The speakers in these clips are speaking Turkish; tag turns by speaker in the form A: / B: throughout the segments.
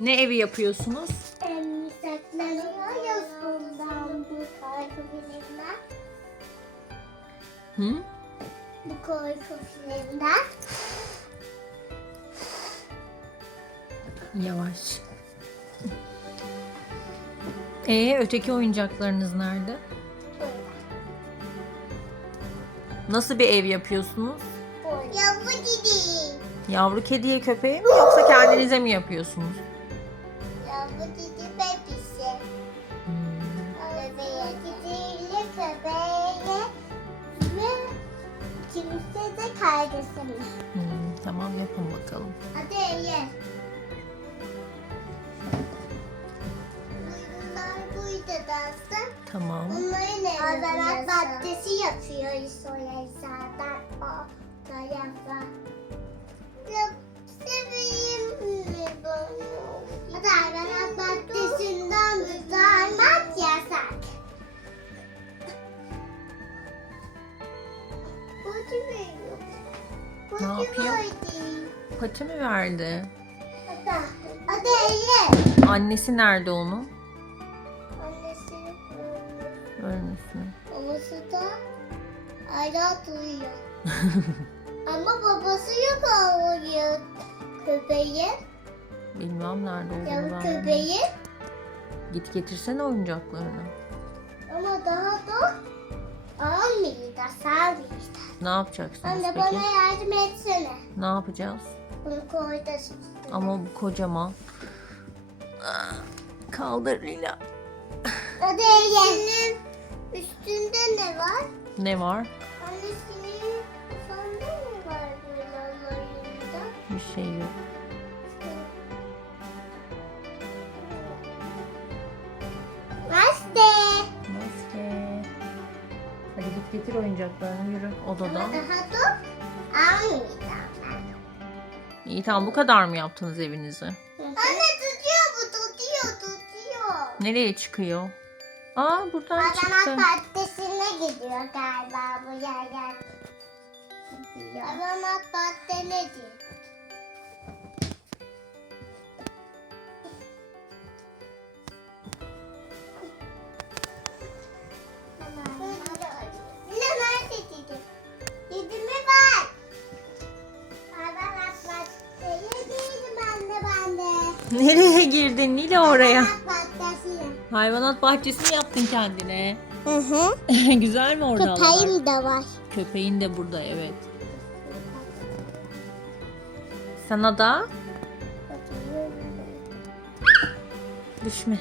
A: Ne evi yapıyorsunuz?
B: Em, saklanıyoruz bundan bu korku filminden.
A: Hı?
B: Bu korku filminden.
A: Yavaş. Ee, öteki oyuncaklarınız nerede? Nasıl bir ev yapıyorsunuz?
B: Yavru gidi.
A: Yavru kediye köpeğe mi yoksa kendinize mi yapıyorsunuz?
B: Yavru gidi bebisi. Bebeğe gidiyle ve kimse de kaygısını.
A: hmm, tamam yapın bakalım.
B: Hadi ye. Bunlar burada dansın.
A: Tamam.
B: Bunların ne? Azanat maddesi yapıyoruz oraya zaten o tarafa.
A: Pati mi verdi?
B: Hadi. Hadi ye.
A: Annesi nerede onun?
B: Annesi ölmüş.
A: Ölmüş mü?
B: Babası da hala duyuyor. Ama babası yok ağlıyor köpeği.
A: Bilmem nerede olduğunu ben.
B: köpeği.
A: Git getirsene oyuncaklarını.
B: Ama daha da salmıyor da.
A: Ne yapacaksınız
B: Anne
A: peki?
B: bana yardım etsene.
A: Ne yapacağız?
B: Bunu.
A: Ama bu kocaman. Kaldır Lila.
B: Hadi ye. Üstünde ne var?
A: Ne var?
B: Annesinin sonunda ne var böyle Allah'ın
A: Bir şey yok.
B: Maske.
A: Maske. Hadi git getir oyuncaklarını yürü odada.
B: Ama daha da almayacağım.
A: İyi tamam bu kadar mı yaptınız evinizi?
B: Anne tutuyor bu tutuyor tutuyor.
A: Nereye çıkıyor? Aa buradan çıktı.
B: bahçesine gidiyor galiba bu yerden. Gidiyor. Hayvanat bahçe
A: Nereye girdin Nila oraya?
B: Hayvanat
A: bahçesi mi yaptın kendine?
B: Hı hı.
A: Güzel mi orada?
B: Köpeğim de var.
A: Köpeğin de burada evet. Sana da düşme.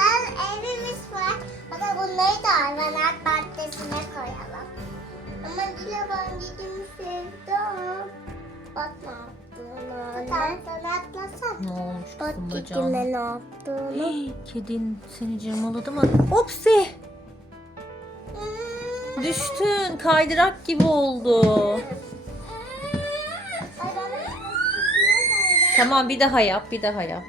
B: Güzel evimiz var. Ama bunları da hayvanat bahçesine koyalım. Ama Dila ben dediğimi sevdim. Bak ne yaptığını. Sen atlasan.
A: Ne olmuş
B: Bak
A: kızım
B: dediğime
A: bacağına?
B: ne yaptığını.
A: Hey, Kedin seni cırmaladı mı? Opsi! Düştün. Kaydırak gibi oldu. Tamam bir daha yap, bir daha yap.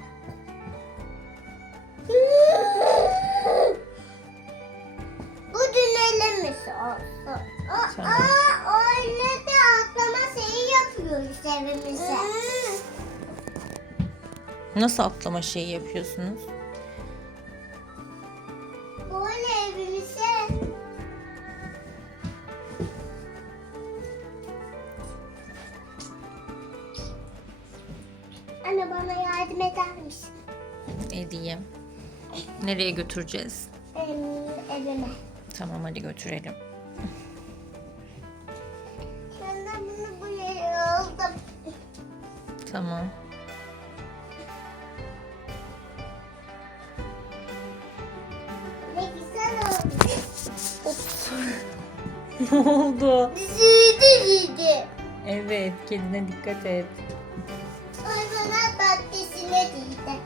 A: Nasıl atlama şeyi yapıyorsunuz?
B: Böyle evimize. Anne bana yardım eder misin?
A: Edeyim. Nereye götüreceğiz?
B: Evime.
A: Tamam hadi götürelim.
B: Ben de bunu buraya aldım.
A: Tamam.
B: ne oldu? Düzüldü düzüldü.
A: Evet, kedine dikkat et.
B: Hayvanat bahçesine değdi.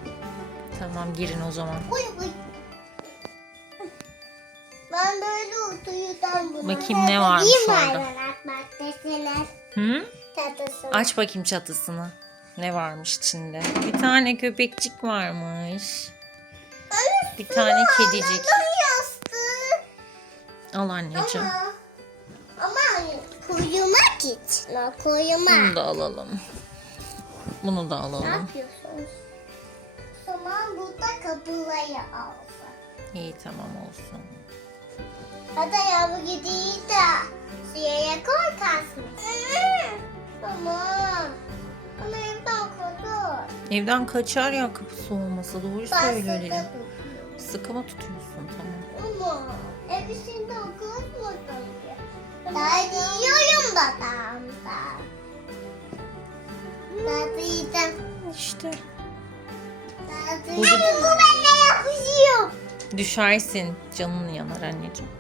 A: Tamam girin o zaman.
B: Uy uy. Ben böyle uyudan bunu.
A: Bakayım ne varmış
B: mi
A: orada?
B: hayvanat bahçesine?
A: Hı?
B: Çatısını.
A: Aç bakayım çatısını. Ne varmış içinde? Bir tane köpekçik varmış. Bir tane kedicik.
B: Yastığı.
A: Al anneciğim.
B: Ama için o koyma.
A: Bunu da alalım. Bunu da
B: Ne
A: alalım.
B: yapıyorsunuz? O zaman burada kapıları alsın.
A: İyi tamam olsun.
B: Hadi yavru gidiyi de suya koy kalsın. Tamam. Ama evden korur.
A: Evden kaçar ya kapısı olmasa doğru
B: Ben
A: söylüyor
B: sıkı
A: mı tutuyorsun tamam.
B: Ama evisinde okutmadım Daha yiyorum babamdan. Daha yiyeceğim.
A: İşte. Bu-
B: yiyeceğim. Bu benimle yapışıyor.
A: Düşersin. Canın yanar anneciğim.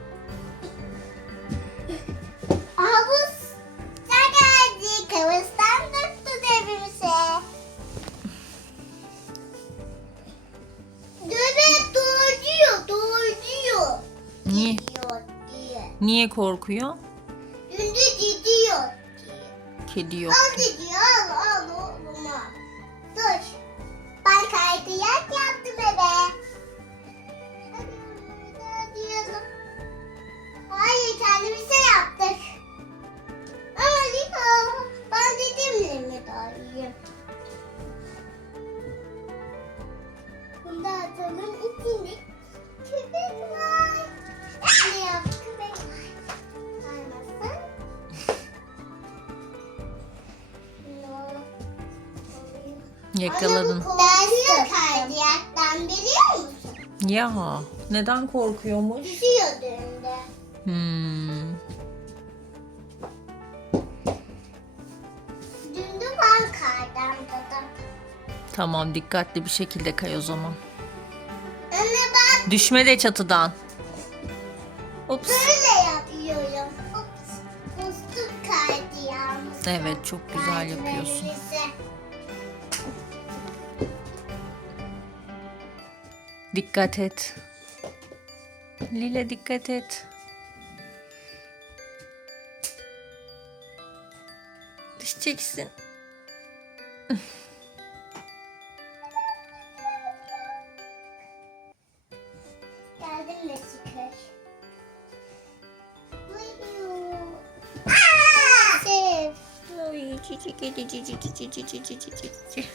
B: Havuz da geldi. Kavustan döktü evimize. Döbek doğuruyor, doğuruyor.
A: Niye?
B: Gidiyor diye.
A: Niye korkuyor?
B: De gidiyor.
A: Kedi yok.
B: Al
A: Yakaladın.
B: Korkuyor kaydiyaktan biliyor musun?
A: Ya neden korkuyormuş?
B: Düşüyor düğünde.
A: Hmm.
B: Düğünde ben kaydım dedim.
A: Tamam dikkatli bir şekilde kay o zaman.
B: Anne ben
A: Düşme de çatıdan. Ups.
B: böyle yapıyorum. Ups. Musluk kaydiyağımız.
A: Evet çok güzel yapıyorsun. Dikkat et. Lile dikkat et. Düşeceksin.
B: Geldim de çıkar. Sev.
A: Ay, cici kedi, cici cici cici cici